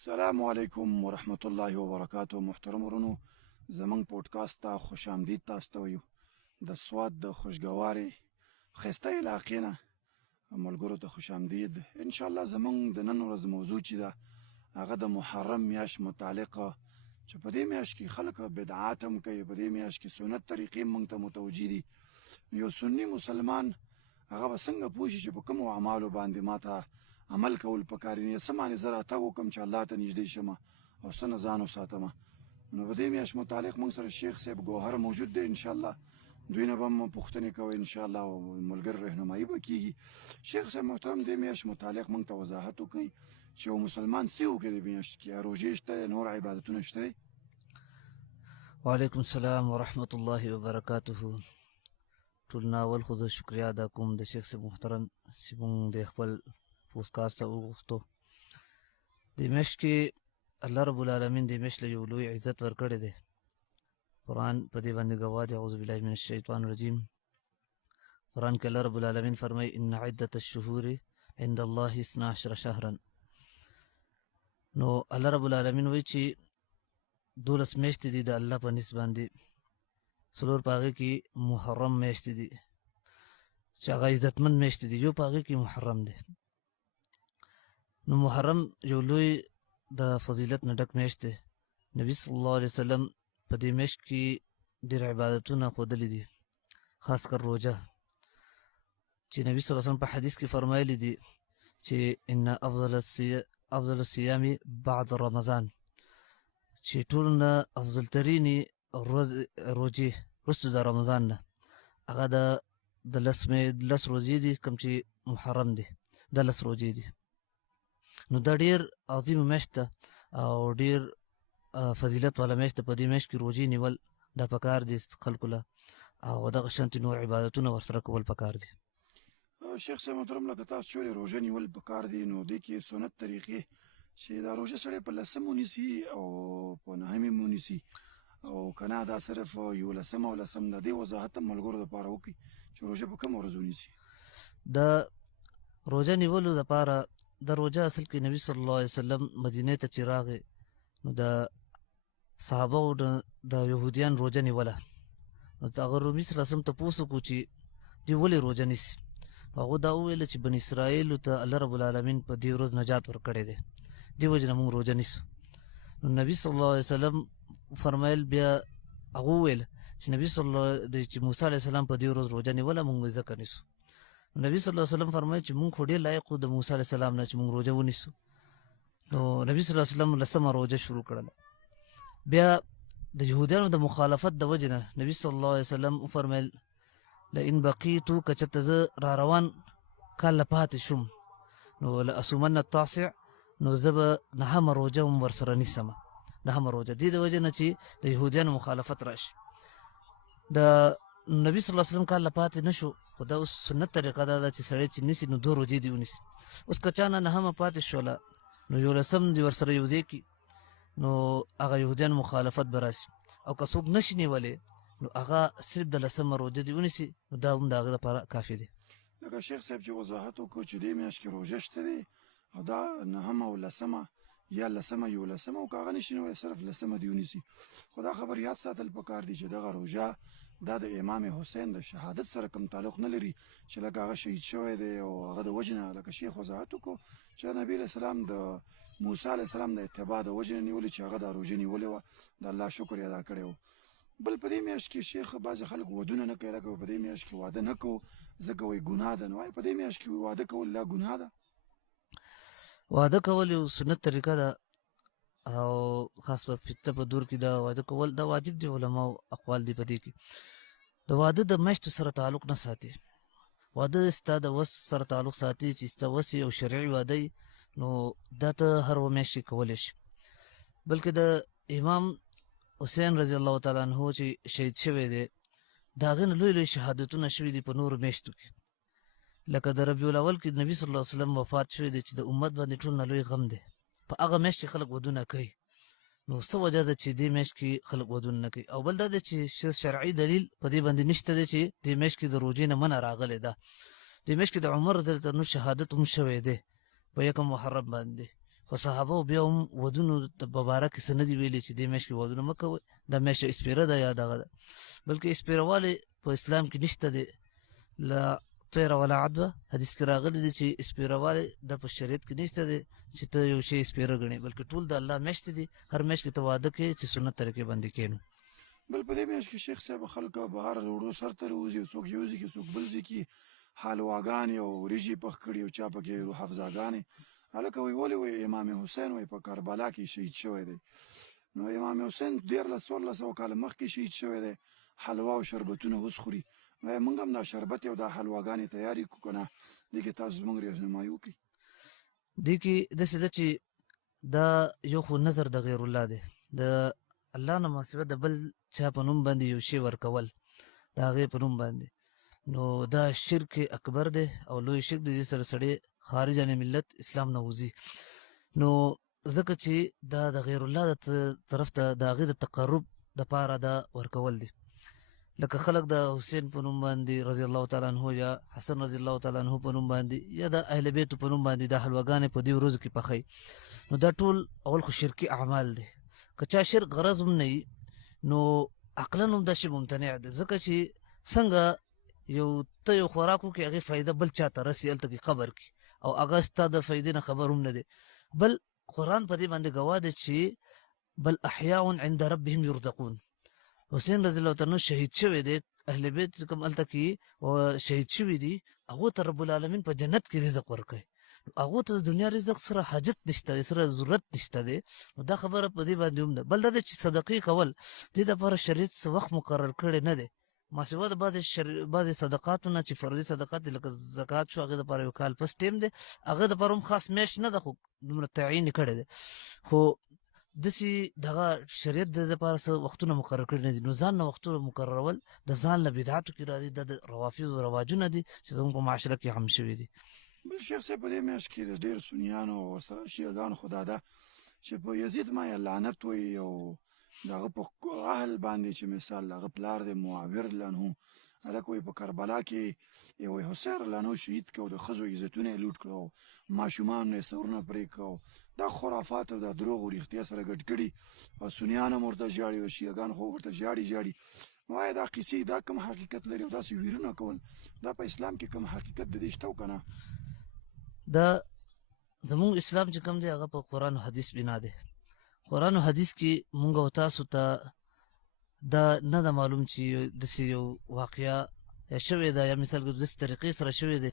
السلام علیکم ورحمت الله وبرکاتو. محترم ورونو، زمنګ پودکاسټ ته خوش آمدید. تاسو ته ویو د سواد د خوشګواري خسته علاقې نه ملګرو ته خوش آمدید. ان شاء الله زمنګ د نن ورځ موضوع چې ده هغه د محرم میاشت متعلقه، چې په دې میاشت کې خلک بدعات هم کوي، په دې میاشت کې سنت طریقې موږ ته متوجي دي. یو سني مسلمان هغه به څنګه پوه شي چې په کومو اعمالو باندې ماته عمل کول پکار دي، څه معنی زه راتګ وکړم چې الله ته نږدې شم او څه نه ځان وساتم. نو په دې میاشت متعلق موږ سره شیخ صاحب ګوهر موجود دی. انشاءالله دوی نه به هم پوښتنې کوي انشاءالله او ملګري رهنمایي به کېږي. شیخ صاحب محترم، دې میاشت متعلق موږ ته وضاحت وکړئ چې یو مسلمان څه وکړي دې میاشت کې. روژې شته، نور عبادتونه شته؟ وعلیکم السلام ورحمت الله وبرکاته. ټول ناول خو زه شکریا ادا کوم د شیخ صاحب محترم چې مونږ د خپل پوسټکاسټ ته وغوښتو. دې میاشت کې الله رب العالمین دې میاشت له یو لوی عزت ورکړی دی. قرآن په دې باندې ګواه دی. اعوذ بالله من الشیطان الرجیم. قرآن کې الله رب العالمین فرمایي ان عدة الشهور عند الله 12 شهرا. نو الله رب العالمین وایي چې 12 میاشتې دي د الله په نسبت باندې، څلور په هغې کې محرم میاشتې دي چې هغه عزتمند میاشتې دي، یو په هغې کې محرم دی. نو محرم یو لوی د فضیلت نه ډک میاشت دی. نبي صلی الله علیه وسلم په دې میاشت کې ډېر عبادتونه ښودلي دي، خاص کر روژه، چې نبي صلی الله علیه وسلم په حدیث کې فرمایلی دي چې ان افضل الصيام بعد رمضان، چې ټول نه افضل ترینې روژې وروسته د رمضان نه هغه د 10 روژې دي، کوم چې محرم دی د 10 روژې دي. نو دا ډېر عظیمه میاشت ده او ډېر فضیلت والا میاشت ده. په دې میاشت کې روژې نیول دا پکار دي خلکو له، او دغه شانتې نور عبادتونه ورسره کول پکار دي. شیخ صاحب محترم، لکه تاسو چې ویلې روژه نیول پکار دي، نو دې کې سنت طریقې چې دا روژه سړی په 10 ونیسي او په 9 ونیسي او که نه دا صرف 11 او 10 د دې وضاحت هم ملګرو دپاره وکړي چې روژه په کومه ورځ ونیسي. د روژه نیولو دپاره د روژه اصل کې نبي صلی الله علیه وسلم مدینې ته چې راغی نو د صحابهو د یهودیان روژه نیوله. نو هغه رومي صلی الله علیه وسلم تپوس وکړو چې دوی ولې روژه نیسي. هغو دا وویله چې بني اسرائیلو ته الله رب العالمین په دې ورځ نجات ورکړی دی، دې وجې نه موږ روژه نیسو. نو نبي صلی الله علیه وسلم فرمایل، بیا هغه وویل چې نبي صلی الله چې موسی علیه السلام په دې ورځ روژه نیوله، موږ ځکه نیسو. نبی صلی الله علیه وسلم فرمایي چې موږ خو ډېر لایق وو د موسی علیه السلام نه چې موږ روژه ونیسو. نو نبی صلی الله علیه وسلم 10مه روژه شروع کړله. بیا د یهودیانو د مخالفت د وجې نه نبی صلی الله علیه وسلم وفرمیل لئن بقیتو، که چېرته زه را روان کال له پاتې شوم نو لاصومن التاسع، نو زه به 9مه روژه هم ورسره نیسمه. 9مه روژه دې د وجې نه چې د یهودیانو مخالفت راشي. د نبی صلی الله علیه وسلم کال له پاتې نه شو، خو دا اوس سنت طریقه دا ده چې سړی چې نیسي نو 2 روژې دې ونیسي. اوس که چا نه 9مه پاتې شوله نو 11 دې ورسره یو ځای کړي، نو هغه یهودیان مخالفت به راشي. او که څوک نشي نیولی نو هغه صرف د 10مه روژه دې ونیسي، نو دا هم د هغه لپاره کافي دی. لکه شیخ صاحب چې وضاحت وکړو چې دې میاشت کې روژه شته دی او دا 9مه او 10مه یا 10مه 11 او که هغه نشي نیولی صرف 10مه دې ونیسي. خو دا خبر یاد ساتل پکار دي چې دغه روژه دا د امام حسین د شهادت سره کوم تعلق نه لري چې لکه هغه شهید شوی دی او هغه د وجې نه، لکه شیخ وضاحت وکړو چې نبي علیه السلام د موسی علیه السلام د اتباع د وجې نه نیولې چې هغه دا روژه نیولې وه، د الله شکر یې ادا کړی و. بل په دې میاشت کې شیخ بعضې خلک ودونه نه کوي، لکه په دې میاشت کې واده نه کوو ځکه وایي ګناه ده. نو وایي په دې میاشت کې واده کول لا ګناه ده؟ واده کول یو سنت طریقه ده او خاص په فتنه په دور کې دا واده کول دا واجب دی. علماو اقوال دی په دې کې. د واده د میاشتو سره تعلق نه ساتي. واده ستا د وس سره تعلق ساتي چې ستا وس یو شرعي واده وي، نو دا ته هر میاشت کې کولی شي. بلکې د امام حسین رضی الله تعالی عنه چې شهید شوی دی، د هغې نه لوی لوی شهادتونه شوي دي په نورو میاشتو کې. لکه د ربیع الاول کې نبي صلی الله علیه وسلم وفات شوی دی چې د امت باندې ټول نه لوی غم دی. په هغه میاشت کې خلک ودونه کوي. نو څه وجه ده چې دې میاشت کې خلک ودونه نه کوي؟ او بل دا دی چې شرعي دلیل په دې باندې نشته دی چې دې میاشت کې د روژې نه منع راغلی ده. دې میاشت کې د عمر رضی الله عنه شهادت هم شوی دی په 1 محرم باندې، خو صحابه بیا هم ودونو د مبارک څه نه دي ویلي چې دې میاشت کې ودونه مه کوئ دا میاشت اسپیره ده یا دغه ده بلکې اسپیروالی په اسلام کې نشته دی لا طیره ولا عدوه حدیث کې راغلی دی چې اسپیروالی د په شریعت کې نشته دی چې ته یو شی اسپیره ګڼې بلکې ټول د الله میاشتې دي هر میاشت کې ته واده کوې چې سنت طریقې باندې کښېنو بل په دې میاشت کې شیخ صاحب خلک بهر روړو سر ته راوځي څوک یو ځای کې څوک بل ځای کې حلواګانې او وریژې پخ کړي او چا پکې روح افزاګانې هلکه وایي ولې وایي امام حسین وایي په کربلا کې شهید شوی دی نو امام حسین 1400 کاله مخکې شهید شوی دی حلوا او شربتونه اوس خوري موږ هم دا شربت او دا حلواګانې تیاری کړو که نه دې کې تاسو زموږ رهنمایي وکړئ دې کې داسې ده چې دا یو خو نظر د غیر الله دی د الله نه ماسوه د بل چا په نوم باندې یو شی ورکول د هغې په نوم باندې نو دا شرک اکبر دی او لوی شرک دی دې سره سړی خارج عن ملت اسلام نه وځي نو ځکه چې دا د غیر الله د طرف ته د هغې د تقرب دپاره دا ورکول دی لکه خلک د حسین په نوم باندې رضی الله تعالی عنه یا حسن رضی الله تعالی عنه په نوم باندې یا د اهل بیت په نوم باندې د حلواګانې په دې ورځو کې پخوي نو دا ټول اول خو شرکي اعمال دی که چا شرک غرض هم نه وي نو عقلا هم دا شی ممتنع دی ځکه چې څنګه ته یو خوراک وکړې هغې فایده بل چا ته رسي هلته کې قبر کې او هغه ستا د فایدې نه خبر هم نه دی بل قرآن په دې باندې ګواه دی چې بل احیاء عند ربهم یرزقون حسین رضی الله تعالی شهید شوی دی اهل بیت کوم هلته کې شهید شوي دي هغو ته رب العالمین په جنت کې رزق ورکوي هغو ته د دنیا رزق سره حاجت نشته دی سره ضرورت نشته دی نو دا خبره په دې باندې هم ده بل دا دی چې صدقې کول دې دپاره شریعت څه وخت مقرر کړی نه دی ماسوه د بعضې صدقاتو نه چې فرضي صدقات دي لکه زکات شو هغې دپاره یو کال پس ټیم دی هغه دپاره هم خاص میاشت نه ده خو دومره تعین یې کړی دی خو داسې دغه شریعت د دپاره څه وختونه مقرر کړي نه دي نو ځان نه وختونه مقررول د ځان له بدعاتو کې راځي دا د روافظو رواجونه دي چې زموږ په معاشره کې عام شوي دي بل شیخ صاحب په دې میاشت کې د ډېر سنیانو او ورسره شیعګانو خو دا ده چې په یزید ما یې لعنت وایي او د هغه په اهل باندې چې مثال د هغه پلار دی معاور لعنه هلک وایي په کربلا کې یو حسین لعنو شهید کړه او د ښځو عزتونه یې لوټ کړه او ماشومانو یې سرونه پرې کړه دا خرافات او دا دروغ او رښتیا سره ګډ کړي او سنیان هم ورته ژاړي او شیعګان خو ورته ژاړي نو آیا دا قیسې دا کوم حقیقت لري او داسې ویرونه کول دا په اسلام کې کوم حقیقت د دې شته او که نه دا زموږ اسلام چې کوم دی هغه په قرآن او حدیث بنا دی قرآن او حدیث کې مونږ او تاسو ته دا نه ده معلوم چې داسې یو واقعه یا شوې ده یا مثال کې داسې طریقې سره شوې دی